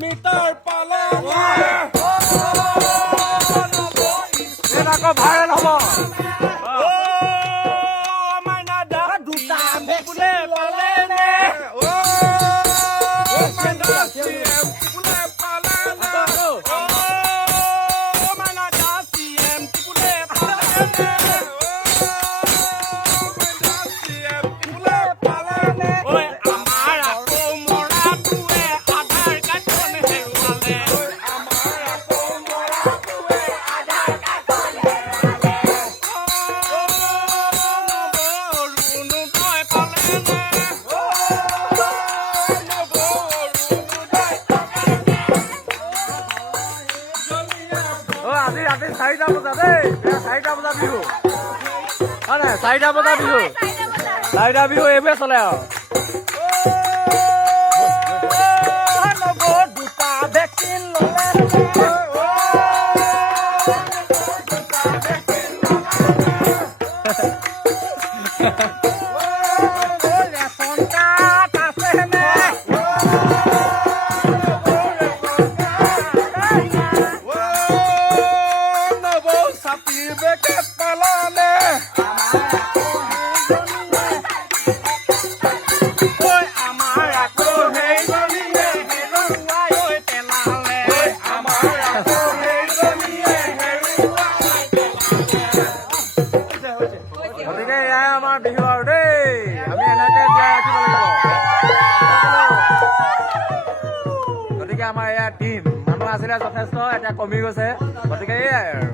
metre পালে আকৌ viral হ'ব মাইনা দা দুটা ভেকচিন পালে নে মাইনা চিএম টিপুলে পালে নে মাইনা দা চিএম টিপুলে পালে নে মাইনা চিএম টিপুলে পালে নে আমাৰ আকৌ মৰাটোৱে আধাৰ কাৰ্ডখন হেৰুৱালে আমাৰ আকৌ মৰাটোৱে আধাৰ কাৰ্ডখন আজি ৰাতি 4টা বজা দেই 4টা বজা বিহু হয় নাই 4টা বজা বিহু 4টা বিহু এইবোৰে চলে আৰু দুটা ভেকচিন ললে ৰেচন কাৰ্ড আছে নে বেকেট পালানে আমাৰ আকৌ সেইজনীয়ে হেৰুৱাই পেলালে আমাৰ আকৌ সেইজনীয়ে হেৰুৱাই গতিকে এয়াই আমাৰ বিহু আৰু দেই আমি এনেকে জীয়াই ৰাখিব লাগিব গতিকে আমাৰ এয়া টিম মানুহ আছিলে যথেষ্ট এতিয়া কমি গৈছে গতিকে এয়াই আৰু